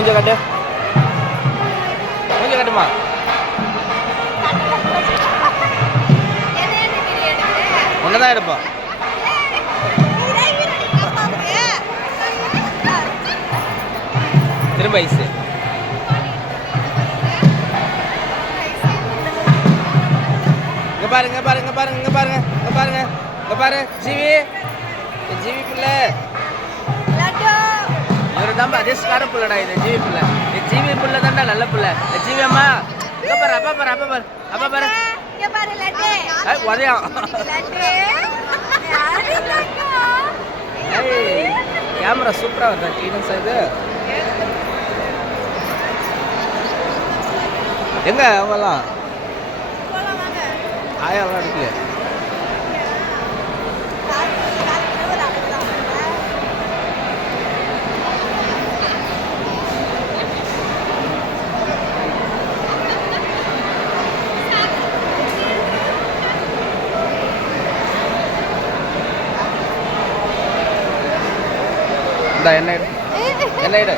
மூஞ்ச காட்டு, மூஞ்ச காட்டுமா. ஒன்னதான் எடுப்போம். திரும்ப ஐஸு. இங்க பாருங்க பாருங்க பாருங்க இங்க பாருங்க இங்க பாருங்க இங்க பாரு ஜீவி, ஜீவி பிள்ளை இவரு தான் அதிர்ஷ்டார பிள்ளைடா. இது ஜீவி பிள்ளை, இது ஜீவி பிள்ளை தான்டா நல்ல பிள்ளை. ஜீவி அம்மா இங்க பாரு, அப்பா பாரு, அப்பா பாரு, அப்பா பாரு, உதயம். கேமரா சூப்பரா வருதா டீனஸ் இது. எங்க அவங்கெல்லாம் ஆயாலாம் அடிக்கல. இந்த என்ன என்ன இடு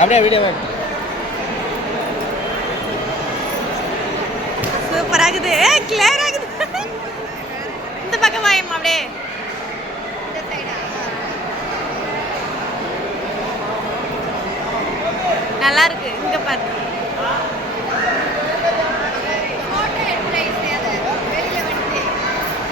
அப்படியே வீடியோ சூப்பர் ஆகுது, கிளியர் ஆகுது. இந்த பக்கம் வாயம்மா அப்படியே.